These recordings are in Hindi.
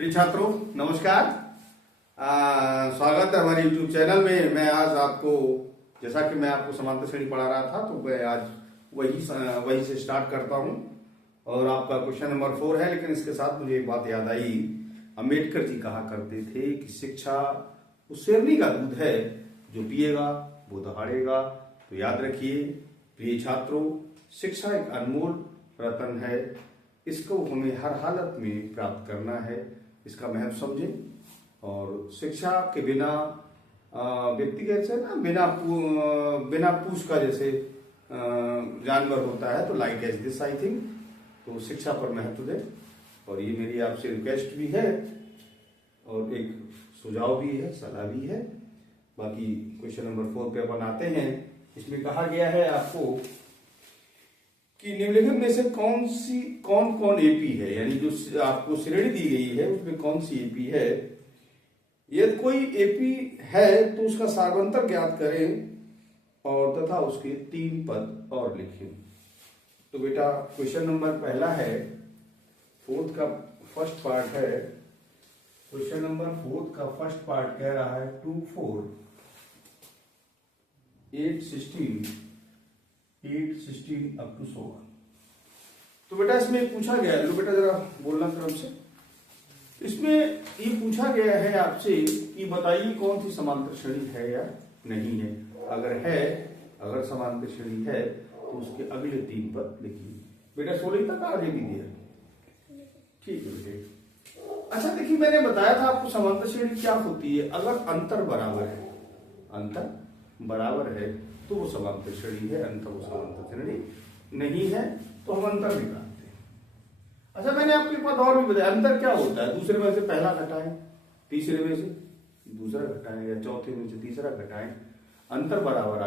प्रिय छात्रों नमस्कार। स्वागत है हमारे YouTube चैनल में। मैं आज आपको, जैसा कि मैं आपको समांतर श्रेणी पढ़ा रहा था, तो मैं आज वही से स्टार्ट करता हूं। और आपका क्वेश्चन नंबर 4 है। लेकिन इसके साथ मुझे एक बात याद आई। अम्बेडकर जी कहा करते थे कि शिक्षा उस शेरनी का दूध है जो पिएगा वो दहाड़ेगा। तो याद रखिए प्रिय छात्रों, शिक्षा एक अनमोल रतन है। इसको हमें हर हालत में प्राप्त करना है। इसका महत्व समझें। और शिक्षा के बिना व्यक्ति कैसे ना बिना पूछ का जैसे जानवर होता है, तो like as this I think. तो शिक्षा पर महत्व दें। और ये मेरी आपसे रिक्वेस्ट भी है और एक सुझाव भी है, सलाह भी है। बाकी क्वेश्चन नंबर 4 पे अपन आते हैं। इसमें कहा गया है आपको कि निम्नलिखित में से कौन कौन एपी है, यानी जो आपको श्रेणी दी गई है उसमें कौन सी एपी है। यदि कोई एपी है तो उसका सार्वंतर ज्ञात करें और तथा उसके 3 पद और लिखें। तो बेटा क्वेश्चन नंबर पहला है, 4th का फर्स्ट पार्ट है। क्वेश्चन नंबर 4th का फर्स्ट पार्ट कह रहा है 2 4 8 16 अप टू 100। तो बेटा इसमें पूछा गया है, लो बेटा जरा बोलना क्रम से। इसमें ये पूछा गया है आपसे कि बताइए कौन सी समांतर श्रेणी है या नहीं है। अगर समांतर श्रेणी है तो उसके अगले 3 पद लिखिए। बेटा 16 तक आगे भी दिया, ठीक है बेटे। अच्छा देखिए, मैंने बताया था आपको समांतर श्रेणी क्या होती है। अगर अंतर बराबर है तो वो समांतर श्रेणी है, अंतर वो समांतर श्रेणी नहीं है। तो हम अंतर निकालते हैं। अच्छा मैंने आपको एक बात और भी बताया, अंतर क्या होता है। दूसरे में से पहला घटाएं, तीसरे में से दूसरा घटाएं, या चौथे में से तीसरा घटाएं, अंतर बराबर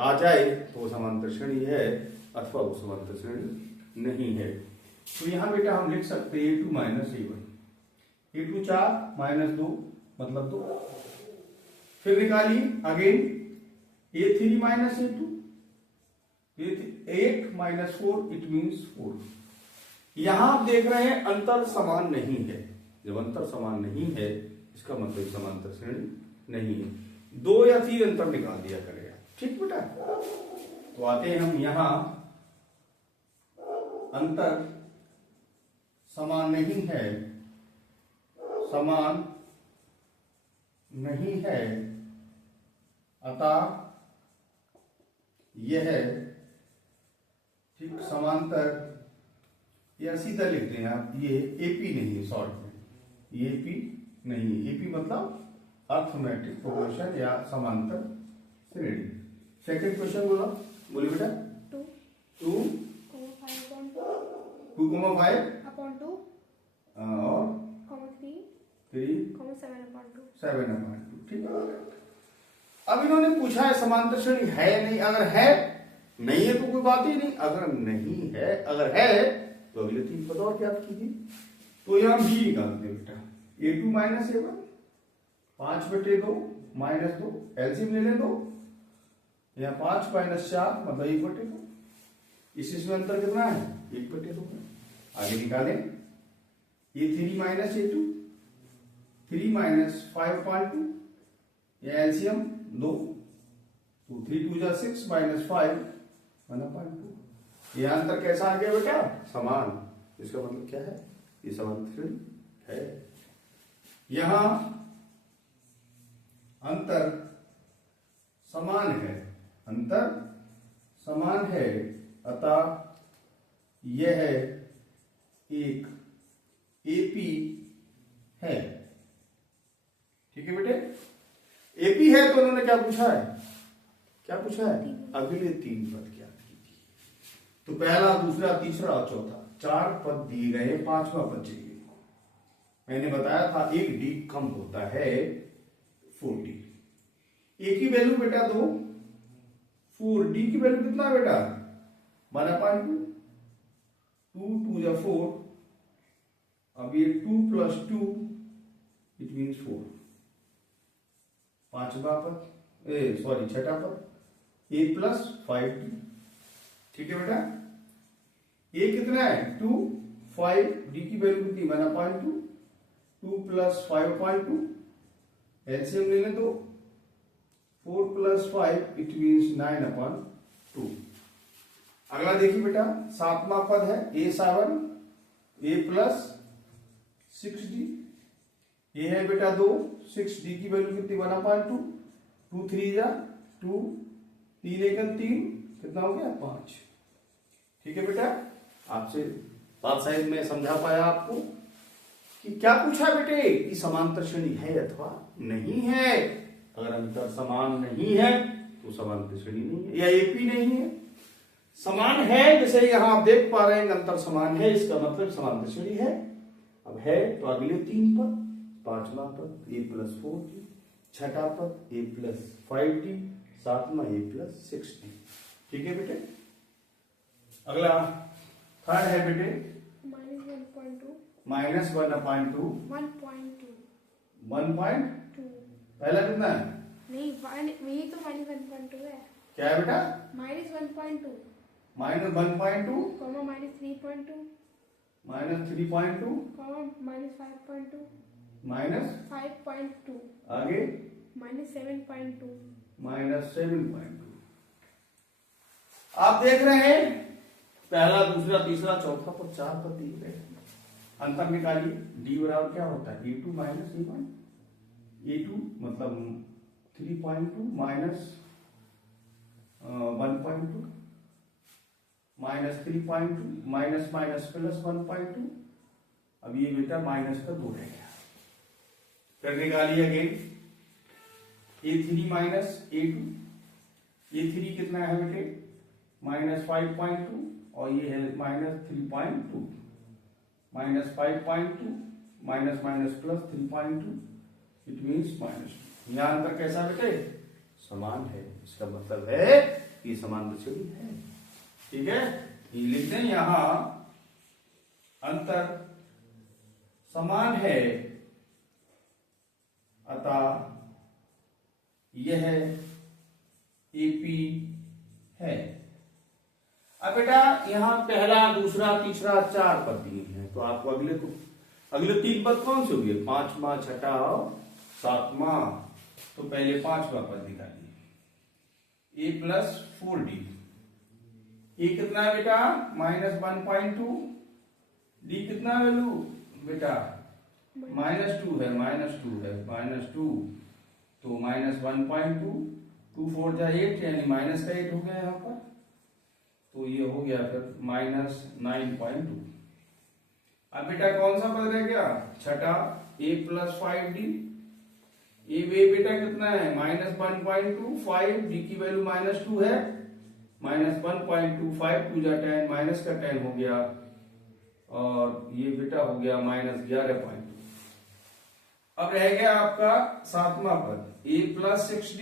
आ जाए तो वो समांतर श्रेणी है, अथवा वो समांतर श्रेणी नहीं है। तो यहां बेटा हम लिख सकते हैं A2 - A1। A2 4 - 2 मतलब 2। फिर निकालिए again A3 - A2, 8 - 4 it means 4। यहां आप देख रहे हैं अंतर समान नहीं है। जब अंतर समान नहीं है इसका मतलब समांतर श्रेणी नहीं है। 2 या 3 अंतर निकाल दिया करेगा, ठीक बेटा। तो आते हैं हम यहां, अंतर समान नहीं है अतः यह ठीक समांतर, या सीधा लिखते हैं आप, ये एपी नहीं है। शॉर्ट में ये एपी नहीं है। एपी मतलब अर्थमेटिक प्रोपोर्शन या समांतर श्रेणी। सेकंड क्वेश्चन बोलिए बेटा। 2 5 और 3 7/2, ठीक है। अब इन्होंने पूछा है समांतर श्रेणी है नहीं। अगर है नहीं है तो कोई बात ही नहीं। अगर है तो अगले 3 पद और ज्ञात कीजिए। तो यहां बी निकालते बेटा। A2 - A1 5/2 -2, एलसीएम ले लें 2, या 5 - 4 मतलब 1/2। इसमें अंतर कितना है 1/2। आगे निकालें A3 - A2 3 - 5/2, या एलसीएम 2, तो 3 2 6 -5 1/2। यह अंतर कैसा आ गया बेटा, समान। इसका मतलब क्या है, ये समांतर श्रेणी है। यहां अंतर समान है अतः यह एक एपी है, ठीक है बेटे। एपी है तो उन्होंने क्या पूछा है अगले 3 पद ज्ञात कीजिए। तो पहला, दूसरा, तीसरा और चौथा 4 पद दिए गए, 5वां पद चाहिए। मैंने बताया था एक डी कम होता है 4D। ए की वैल्यू बेटा 2, 4D की वैल्यू कितना बेटा 1/2, 2 2 4। अब ये 2 + 2 इट मीन्स 4। 5वां पद, छठा पद A + 5D, ठीक है बेटा। A कितना है 2 5, D की वैल्यू कितनी 1/2, 2 प्लस 5.2, एलसीएम ले लें तो 4 प्लस 5 इट मीन्स 9/2। अगला देखिए बेटा, सातवां पद है a7 a प्लस 6d। ये है बेटा 2, 6d की वैल्यू कितनी 1/2, 2 3 जा 2, 3 एकम 3, कितना हो गया 5। ठीक है बेटा, आपसे बात शायद मैं समझा पाया आपको कि क्या पूछा बेटे कि समांतर श्रेणी है अथवा नहीं है। अगर अंतर समान नहीं है तो समांतर श्रेणी नहीं है या एपी नहीं है। समान है, जैसे यहां आप देख पा रहे हैं अंतर समान है, इसका मतलब समांतर श्रेणी है। अब है तो अगले 3 पद, पांचवा पद a प्लस 4d, छठा पद a प्लस 5d, सातवां a प्लस 6d। ठीक है बेटे, अगला थर्ड है बेटे माइनस 1/2, 1.2। पहला कितना है? नहीं, यही तो -1.2 है। क्या है बेटा? -1.2, -1.2, -3.2, -3.2, -5.2, -5.2, आगे -7.2। -7.2। आप देख रहे हैं पहला, दूसरा, तीसरा, चौथा पद, 4 पद दिए गए। अंतर निकालिए, d बराबर क्या होता है a2 माइनस a1। a2 मतलब 3.2 minus 1.2 minus 3.2 minus minus plus 1.2। अब ये बेटा माइनस का 2 रह गया। फिर निकालिए again a3 minus a2। a3 कितना है बेटे -5.2 और ये है -3.2, -5.2 minus minus plus 3.2 it means -2। यहां अंतर कैसा बेटे समान है, इसका मतलब है कि समांतर श्रेणी है। ठीक है, ये लिख दें यहां अंतर समान है अतः यह एपी है। अब बेटा यहां पहला, दूसरा, तीसरा, 4 पद दिए हैं, तो आपको अगले 3 पद कौन से होंगे? 5वां, छठा और 7वां। तो पहले 5वां पद निकालिए a प्लस 4d। ये कितना है बेटा -1.2, d कितना वैल्यू बेटा -2 है, -2 तो -1.2, 2 4 जा 8 यानी माइनस का 8 हो गया यहाँ पर। तो ये हो गया फिर -9.2। अब बेटा कौन सा पद रह गया? छठा a प्लस 5d। ये बेटा कितना है -1.2, 5 d की वैल्यू -2 है, -1.25 2 जा 10, माइनस का 10 हो गया और ये बेटा हो गया -11.2। अब रह गया आपका 7वां पद a प्लस 6d।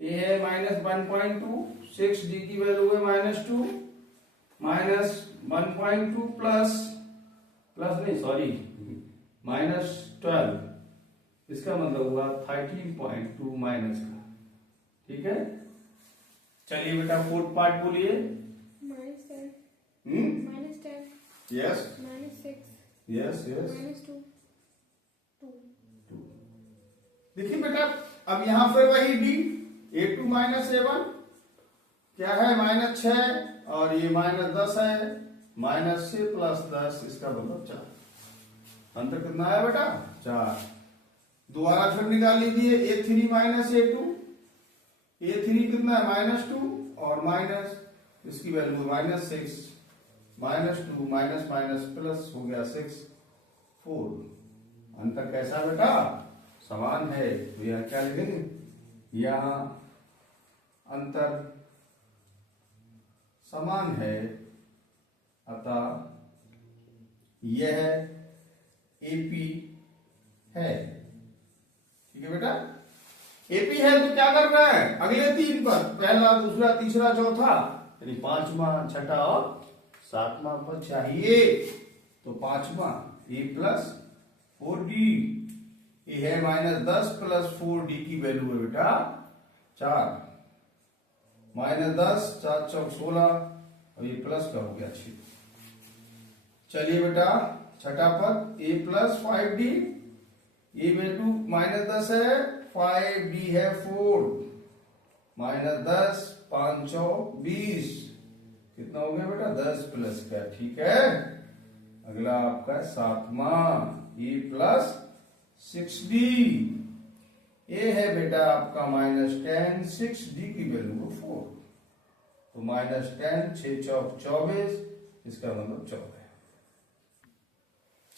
ये है -1.2, 6d की वैल्यू है -2, -1.2 प्लस नहीं सॉरी -12, इसका मतलब हुआ 13.2 माइनस का। ठीक है, चलिए बेटा 4th पार्ट बोलिए। -10, यस -6, यस यस -2, 2। देखिए बेटा अब यहां फिर वही d, a2 माइनस a1 क्या है -6 और ये -10 है, -6 प्लस 10 इसका मतलब 4। अंतर कितना है बेटा 4। दोबारा फिर निकाल लीजिए a3 माइनस a2। a3 कितना है -2 और माइनस इसकी वैल्यू -6, -2 माइनस माइनस प्लस हो गया 6 4। अंतर कैसा बेटा समान है। तो यह क्या लिखेंगे, यहां अंतर समान है अतः यह एपी है। ठीक है बेटा, एपी है तो क्या करना है अगले 3 पद, पहला, दूसरा, तीसरा, चौथा यानी 5वां, छठा और 7वां पद चाहिए। तो 5वां a प्लस 4d, ये है -10 प्लस 4d की वैल्यू है बेटा 4, -10 4 चौक 16 और ये प्लस का हो गया 6। चलिए बेटा छठा पद a प्लस 5d ये वैल्यू -10 है, 5d है 4, -10 5 20, कितना हो गया बेटा 10 प्लस का, ठीक है। अगला आपका 7वां, a प्लस 6d, ये है बेटा आपका -10, 6d की वैल्यू 4, तो -10 6 चौक 24, इसका मतलब 14।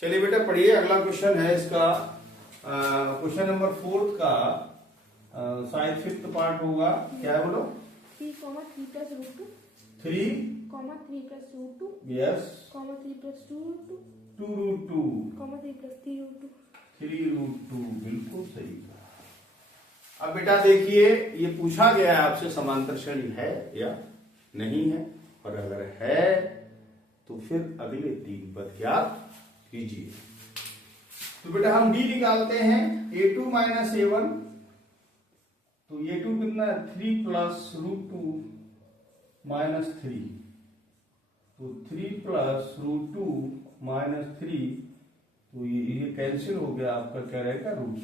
चलिए बेटा पढ़िए, अगला क्वेश्चन है इसका क्वेश्चन नंबर 4 का शायद 5th पार्ट होगा। क्या है बोलो? 3, 3 plus root 2, 3 3 plus root 2, yes 3 plus 2 root 2, 2 root 2, 3 plus 3 root 2. 3 root 2, बिल्कुल सही कहा। अब बेटा देखिए, ये पूछा गया है आपसे समांतर श्रेणी है या नहीं है, और अगर है तो फिर अगले 3 पद ज्ञात कीजिए। तो बेटा हम d निकालते हैं, a2 माइनस a1, तो a2 कितना है 3 प्लस रूट 2 माइनस 3, तो 3 प्लस रूट 2 माइनस 3, तो ये कैंसिल हो गया, आपका क्या रहेगा रूट 2।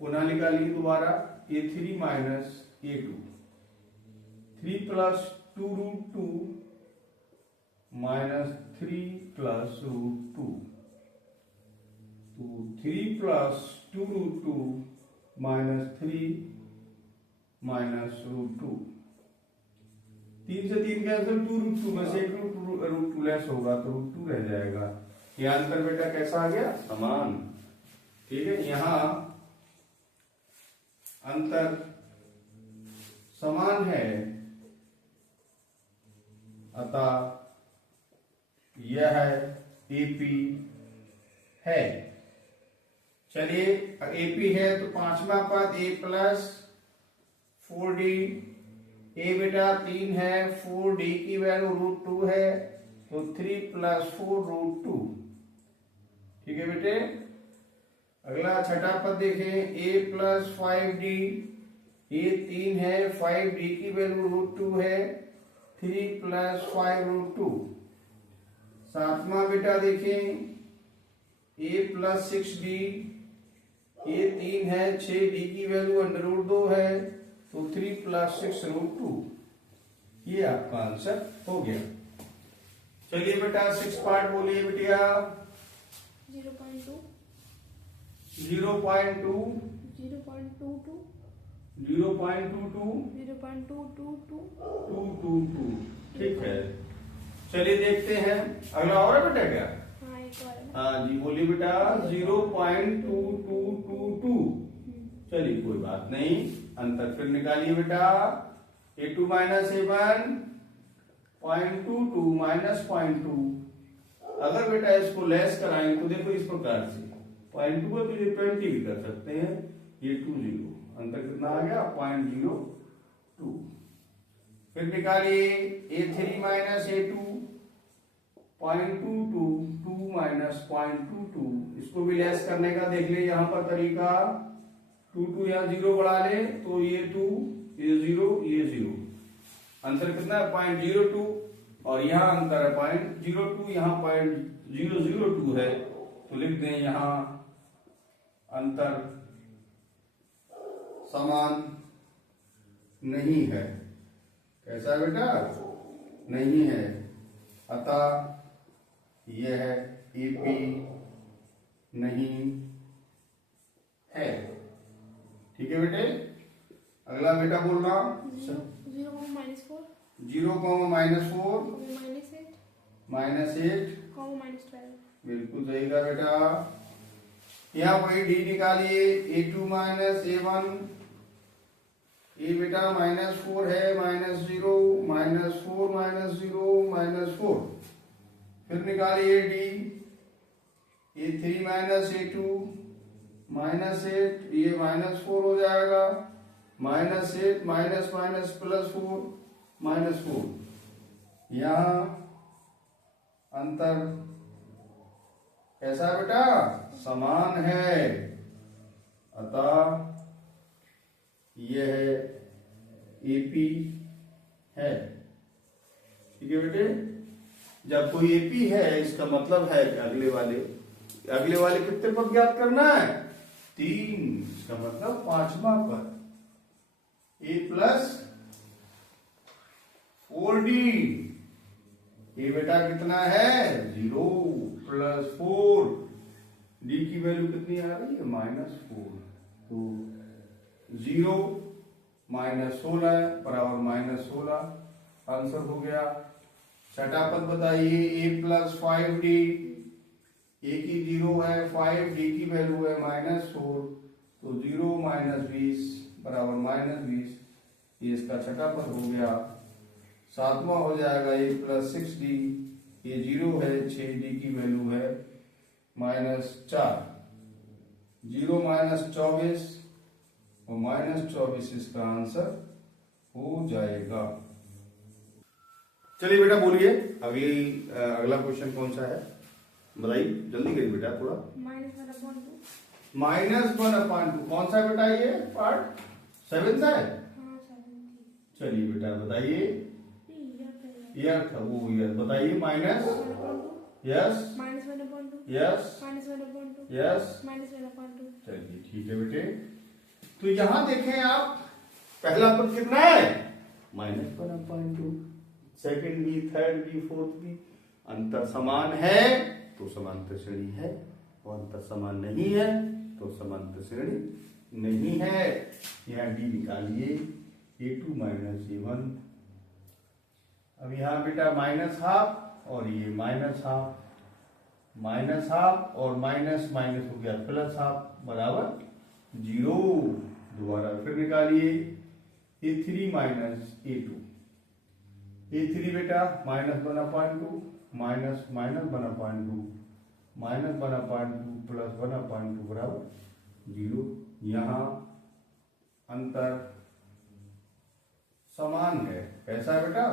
पुनः निकालिए दोबारा, a3 minus a2, 3 plus 2 root 2 minus 3 plus root 2, तो 3 plus 2 root 2 minus 3 minus root 2, 3 से 3 कैंसिल, 2 रूट 2 में से एक रूट 2 लेस होगा तो रूट 2 रह जाएगा। यह अंतर बेटा कैसा आ गया? समान। ठीक है, यहां अंतर समान है, अतः यह एपी है। चलिए एपी है तो 5वां पद a प्लस 4d, ए बेटा 3 है, 4d की वैल्यू रूट 2 है, तो 3 प्लस 4 रूट 2, ठीक है बेटे। अगला छठा पद देखें, a प्लस 5d, ये 3 है, 5d की वैल्यू रूट 2 है, 3 प्लस 5 रूट 2। 7वां बेटा देखें, a प्लस 6d, ये 3 है, 6d की वैल्यू अंडर रूट 2 है, तो 3 प्लस 6 रूट 2, ये आपका आंसर हो गया। चलिए बेटा 6 पार्ट बोलिए बेटिया। 0.2, 0.2, 0.22, 0.22, 0.222, 222, ठीक है। चलिए देखते हैं अगला और है बेटा क्या? हाँ एक और है। हाँ जी बोलिए बेटा, 0.2222, चलिए कोई बात नहीं, अंतर फिर निकालिए बेटा, a2 माइनस a1, 0.22 माइनस 0.2, अगर बेटा इसको लेस कराएं तो देखो इस प्रकार से, 0.2 को तो ये 20 भी कर सकते हैं, ये 20, अंतर कितना आ गया 0.02। फिर निकालिए a3 माइनस a2, 0.22, 2 माइनस 0.22, इसको भी लेस करने का देख ले यहाँ पर तरीका, 2 यहाँ 0 बढ़ा ले तो ये 2, ये 0, ये 0, आंसर कितना है 0.02, और यहाँ अंतर है 0.02, यहाँ 0.002 है, तो लिख दें यहाँ अंतर समान नहीं है। कैसा है बेटा? नहीं है, अतः यह एपी नहीं है। ठीक है बेटे, अगला बेटा बोलना, 0, -4, 0, -4, -8, -8, -12, बिल्कुल सही का बेटा। यहाँ वही डी निकालिए, a2 माइनस a1, ये बेटा -4 है, -0, -4, -0, -4, फिर निकालिए डी, a3 माइनस a2, -8, ये -4 हो जाएगा, -8 माइनस माइनस +4, -4, यहाँ अंतर कैसा बेटा? समान है, अतः यह एपी है। ठीक है बेटे, जब कोई एपी है इसका मतलब है कि अगले वाले अगले वाले कितने पद ज्ञात करना है? 3, इसका मतलब 5वां पद। ए प्लस 4d, ये बेटा कितना है? 0 प्लस 4, डी की वैल्यू कितनी आ रही है? -4, तो 0 -16 बराबर -16, आंसर हो गया। छठा पद बताइए, ए प्लस 5d, ए की 0 है, 5 डी की वैल्यू है -4, तो 0 - 20 बराबर -20, ये इसका छठा पद हो गया। सातवां हो जाएगा ए प्लस 6d, ये 0 है, 6d की वैल्यू है -4, 0 -24 और -24 इसका आंसर हो जाएगा। चलिए बेटा बोलिए अभी अगला क्वेश्चन कौन सा है बताइए, जल्दी करिए बेटा थोड़ा। -1/2 कौन सा बेटा ये पार्ट? 7 है। चलिए बेटा बताइए, ईयर था वो, ईयर बताइए। माइनस, यस यस यस, चलिए ठीक है बेटे। तो यहां देखें आप, पहला पद कितना है? -1/2, सेकंड भी, थर्ड भी, फोर्थ भी। अंतर समान है तो समांतर श्रेणी है, और अंतर समान नहीं है तो समांतर श्रेणी नहीं है। यहाँ डी निकालिए, A2 - A1। अब यहाँ बेटा -12 और ये -12, -12 और माइनस माइनस हो गया +12 बराबर 0। दोबारा फिर निकालिए, A3 - A2, A3 बेटा -1/2, -1/2, -1/2 प्लस 1/2 बराबर 0। यहाँ अंतर समान है, कैसा है बेटा?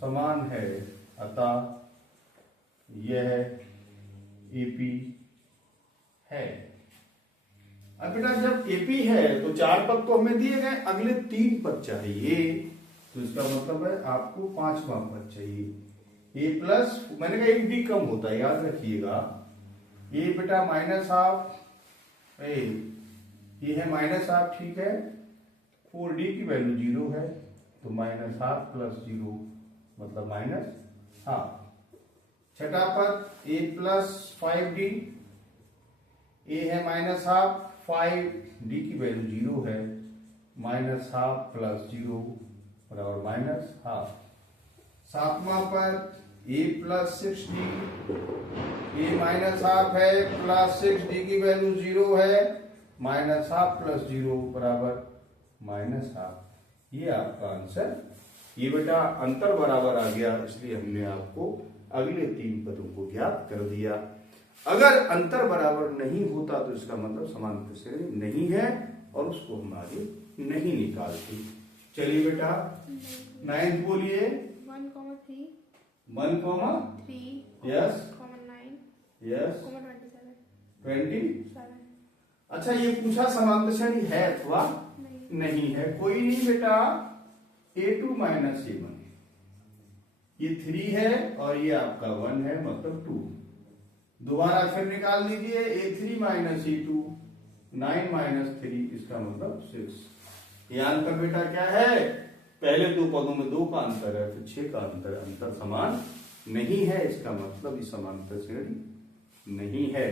समान है, अतः यह AP है। अब बेटा जब AP है तो 4 पद तो हमें दिए गए, अगले 3 पद चाहिए, तो इसका मतलब है आपको 5वां पद चाहिए। A प्लस, मैंने कहा एक भी कम होता है, याद रखिएगा। ये बेटा -12, ये है -12, ठीक है। 4d की वैल्यू 0 है, तो -12 प्लस 0 मतलब -12। छठा पद A प्लस 5d, A है -12, 5d की वैल्यू 0 है, -12 प्लस 0 बराबर -12। सातवां पद A प्लस 6d, A -12 है, प्लस 6d की वैल्यू 0 है, -12 प्लस 0 बराबर -12। ये आपका आंसर। ये बेटा अंतर बराबर आ गया, इसलिए हमने आपको अगले 3 पदों को ज्ञात कर दिया। अगर अंतर बराबर नहीं होता तो इसका मतलब समांतर श्रेणी नहीं है, और उसको हम आगे नहीं निकालते। चलिए बेटा 9 बोलिए। 1,3 1, यस 9 यस 27 20। अच्छा ये पूछा समांतर श्रेणी है अथवा नहीं है, कोई नहीं बेटा। A2 - A1, ये 3 है और ये आपका 1 है, मतलब 2। दोबारा फिर निकाल लीजिए, A3 - A2, 9 - 3, इसका मतलब 6। ये अंतर बेटा क्या है? पहले 2 पदों में 2 का अंतर है, फिर 6 का अंतर, अंतर समान नहीं है, इसका मतलब इस समांतर श्रेणी नहीं है।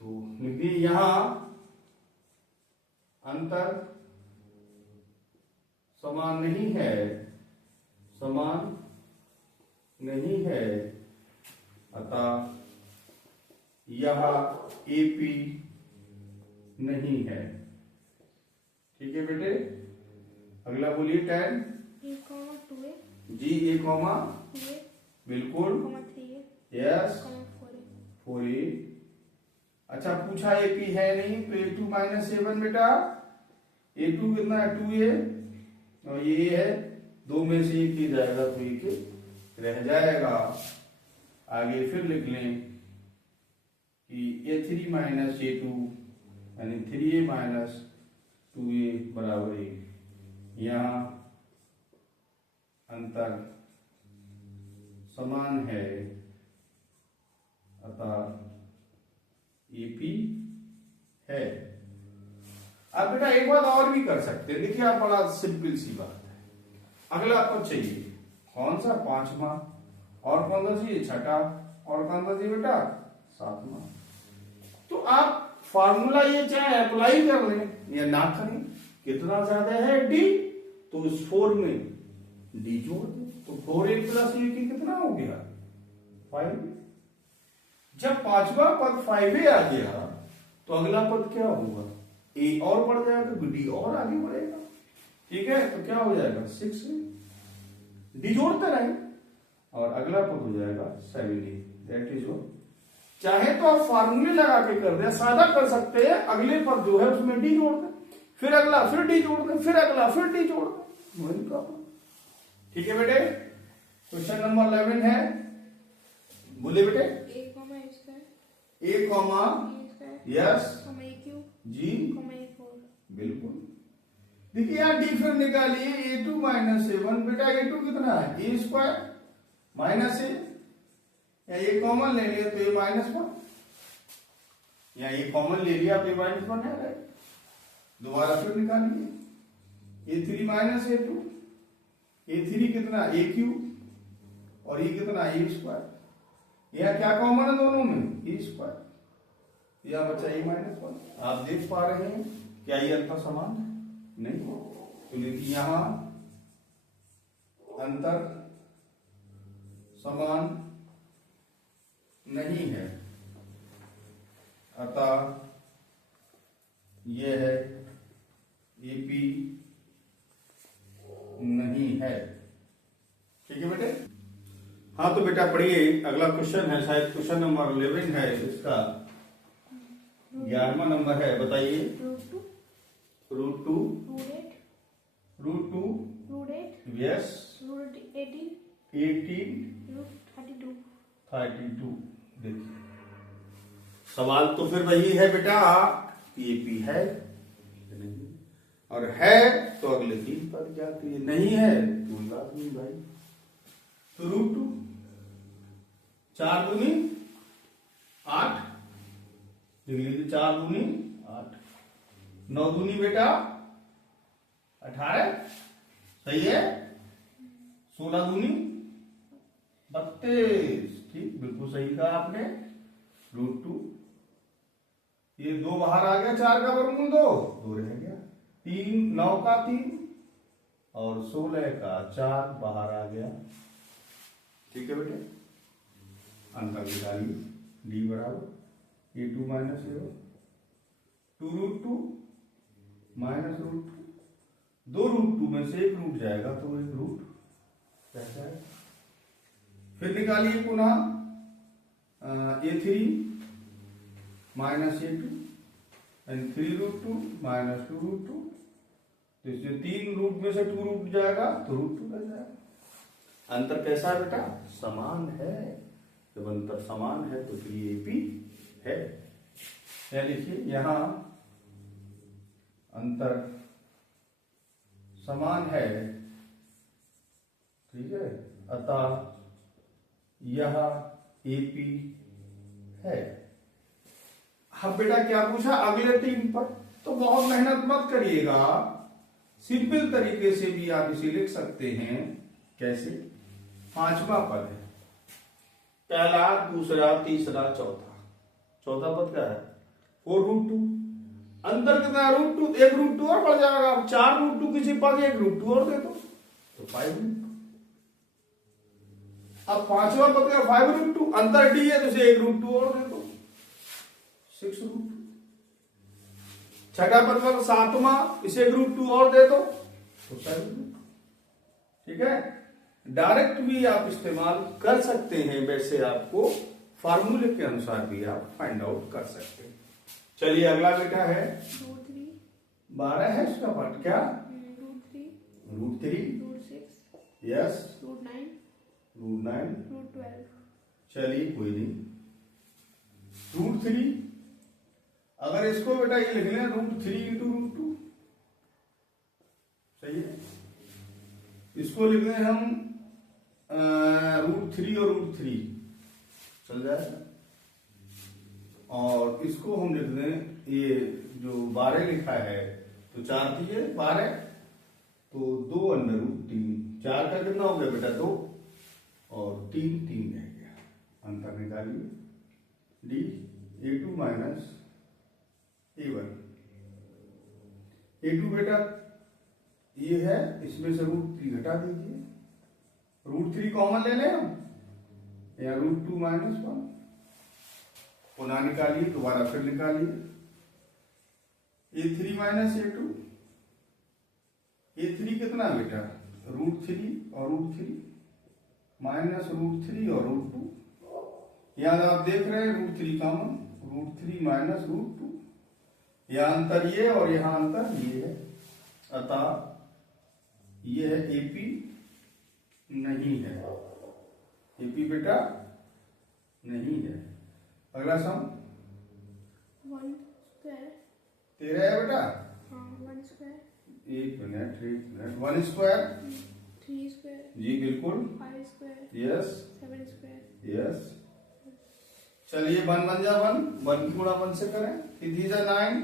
तो लिखिए यहां अंतर समान नहीं है, समान नहीं है, अतः यह AP नहीं है। ठीक है बेटे, अगला बोलिए 10। 2A जी, A, 2A बिल्कुल, 3A यस 4A 4A। अच्छा पूछा AP है नहीं, तो A2 - A1 बेटा। A2 कितना है? 2A, और ये है, 2 में से 1 ही जाएगा तो 1 रह जाएगा। आगे फिर लिख लें कि A3 - A2 यानी 3A - 2A बराबर 1। यहाँ अंतर समान है, अतः AP है। अब बेटा एक बात और भी कर सकते हैं, देखिए आप, बड़ा सिंपल सी बात है। अगला आपको चाहिए कौन सा, पांचवा, और कौन सा चाहिए, छठा, और कौन सा चाहिए बेटा, सातवां। तो आप फार्मूला ये चाहे अप्लाई कर लें या ना करें, कितना ज्यादा है D, तो इस 4 में D जोड़ दें, तो 4A प्लस AP कितना हो गया, 5। जब पांचवा पद 5A आ गया तो अगला पद क्या होगा, A और बढ़ जाएगा, तो D और आगे बढ़ेगा, ठीक है। तो क्या हो जाएगा 6A, D जोड़ते रहे, और अगला पद हो जाएगा 7A। That is all. चाहे तो आप फार्मूले लगा के कर दें, सादा कर सकते हैं, अगले पद जो है उसमें D जोड़ दें, फिर अगला फिर D जोड़ दें, फिर अगला फिर D जोड़ दें, वही प्रॉब्लम। ठीक है बेटे, क्वेश्चन नंबर 11 है, बोले बेटे। A comma A square, A comma A square, yes comma A cube, जी comma A4। बिल्कुल। देखिए यहाँ D फिर निकालिए, A2 माइनस A1, बेटा A2 कितना है, A स्क्वायर माइनस A, या ये कॉमन ले लिया तो A -1, या ये कॉमन ले लिया तो A -1 है, राइट। दोबारा फिर निकालिए, A3 माइनस A2, A3 कितना A क्यूब, और ये कितना A स्क्वायर, यहाँ क्या कॉमन है दोनों में, A स्क्वायर, यहाँ बचा A -1। आप देख पा रहे हैं क्या ये अंतर समान है, नहीं। तो देखिए यहाँ अंतर समान नहीं है, अतः यह है AP नहीं है। ठीक है बेटे। हाँ तो बेटा पढ़िए, अगला क्वेश्चन है, शायद क्वेश्चन नंबर 11 है, इसका 11वां नंबर है, बताइए। Root 2, root 2 root 8, yes, root 18, 18, root 32। 32। देखिए सवाल तो फिर वही है बेटा, AP है नहीं, और है तो अगले 3 पद जाती है, नहीं है कोई बात नहीं भाई। तो रूट 2, 4 दूनी 8, लिख लीजिए, 4 दूनी 8, 9 दूनी बेटा 18, सही है, 16 दूनी 32, ठीक बिल्कुल सही कहा आपने। रूट 2, ये 2 बाहर आ गया, 4 का वर्गमूल 2 रह गया, 3 9 का 3 और 16 का 4 बाहर आ गया। ठीक है बेटे, अंतर निकालिए, D बराबर A2 minus A1, 2 root 2 minus root 2, 2 root 2 में से एक रूट जाएगा तो एक रूट रह जाएगा। फिर निकालिए पुनः A3 minus A2 and 3 root 2 minus 2 root 2, तो इसमें 3 रूट में से 2 रूट जाएगा तो रूट 2 रह जाएगा। अंतर कैसा है बेटा, समान है। जब अंतर समान है तो फिर ये AP है। या लिखिए यहां अंतर समान है, ठीक है, अतः यह AP है। अब बेटा क्या पूछा, अगले 3 पर, तो बहुत मेहनत मत करिएगा, सिंपल तरीके से भी आप इसे लिख सकते हैं। कैसे, 5वां पद है, पहला, दूसरा, तीसरा, चौथा पद क्या है, 4 रूट 2, अंतर कितना है, रूट 2, एक रूट 2 और बढ़ जाएगा, 4 रूट 2 किसी पास एक रूट 2 और दे दो तो 5 रूट 2। अब 5वां पद का 5 रूट 2, अंतर D है तो इसे एक रूट 2 और दे दो, 6 रूट 2। छठा पद का 7वां, इसे एक रूट 2 और दे दो तो 7 रूट 2। ठीक है, डायरेक्ट भी आप इस्तेमाल कर सकते हैं, वैसे आपको फार्मूले के अनुसार भी आप फाइंड आउट कर सकते हैं। चलिए अगला बेटा है रूट 3, 12 है इसका पार्ट, क्या, root 3, root 3, root 6, yes, root 9, root 9, root 12। चलिए कोई नहीं, रूट 3, अगर इसको बेटा ये लिख लें रूट 3 इंटू रूट 2, सही है, इसको लिख लें हम रूट 3 और रूट 3, चल जाएगा। और इसको हम लिख दें, ये जो 12 लिखा है तो 4 दिए 12, तो 2√3, 4 का कितना हो गया बेटा 2 और 3 3 रह गया। अंतर निकालिए, D A2 minus A1। A2 बेटा ये है, इसमें से √3 घटा दीजिए, √3 कॉमन ले लें हम, या √2 माइनस 1 पुनः निकालिए, दोबारा फिर निकालिए। A3 माइनस A2, A3 कितना बेटा √3 और √3 माइनस √3 और √2, यहां आप देख रहे हैं √3 कॉमन, √3 माइनस √2, यहां अंतर ये और यहां अंतर ये है, अतः ये है AP नहीं है, AP बेटा नहीं है। अगला सम 1 स्क्वायर, 13 है बेटा, हाँ 1 स्क्वायर, एक मिनट 1 स्क्वायर, 3 स्क्वायर, जी बिल्कुल, 5 स्क्वायर, यस 7 स्क्वायर, यस। चलिए 1 बन जा 1 की गुणा 1 से करें, 3 जा 9,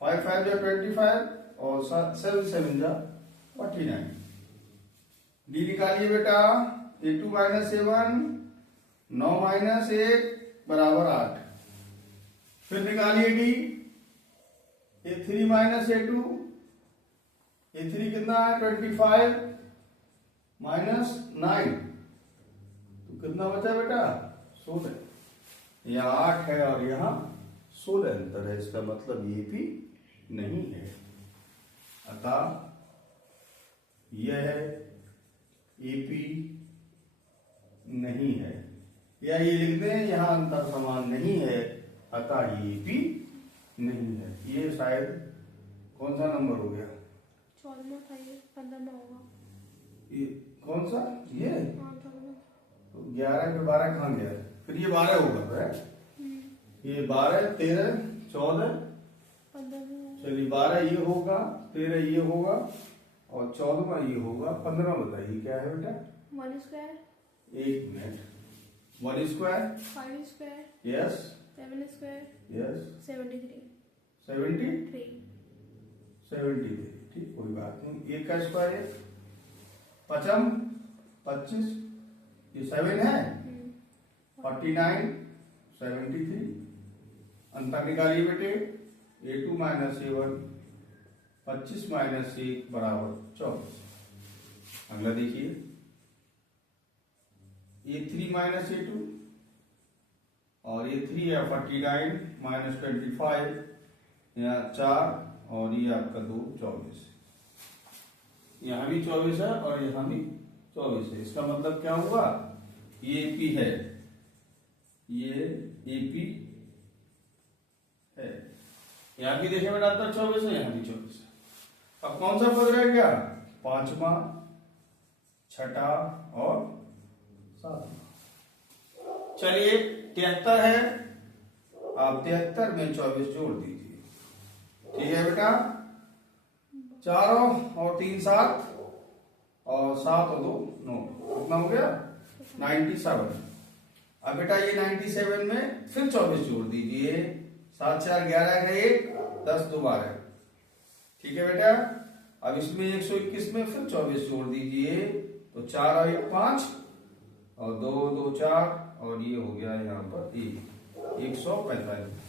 5 5 जा 25 और 7 7 जा 49। डी निकालिए बेटा, A2 माइनस A1, 9 माइनस 1 बराबर 8। फिर निकालिए D, A3 minus A2, A3 कितना है 25 माइनस 9, तो कितना बचा बेटा 16, यहाँ 8 है और यहाँ 16 अंतर है, इसका मतलब ये भी नहीं है, अतः यह है AP नहीं है, या ये लिख दें यहाँ अंतर समान नहीं है, अतः ये AP नहीं है। ये शायद कौन सा नंबर हो गया, 14 था ये, 15 होगा, ये कौन सा, ये हाँ 14, तो 11 में 12 कहाँ गया, फिर ये 12 होगा तो है, ये 12 13 14, 15, चलिए 12 ये होगा, 13 ये होगा और 14 ये होगा, 15 बताइए क्या है बेटा, 1 स्क्वायर, एक minute, 1 square, 5 square, yes 7 square, yes 73, 73, ठीक कोई बात नहीं, 1 का स्क्वायर है 5 25, ये 7 है 49 73, अंतर निकालिए बेटे, A2 माइनस A1, 25 माइनस 1 बराबर 24। अगला देखिए, A3 माइनस A2 और A3 है 49 माइनस 25, यहाँ 4 और ये आपका 2 24, यहाँ भी 24 है और यहाँ भी 24 है, इसका मतलब क्या हुआ, ये AP है, ये AP है, यहाँ भी देखें बेटा अंतर 24 है, यहाँ भी 24 है। अब कौन सा पद रह गया, 5वां 6ठा और 7वां। चलिए 73 है, आप 73 में 24 जोड़ दीजिए, ठीक है बेटा, 4 और 3 7 और 7 और 2 9, कितना हो गया 97। अब बेटा ये 97 में फिर 24 जोड़ दीजिए, 7 4 11 है 1, 10 2 12, ठीक है बेटा। अब इसमें 121 में फिर 24 जोड़ दीजिए, तो 4 और 1 5 और 2 2 4 और ये हो गया यहाँ पर 145।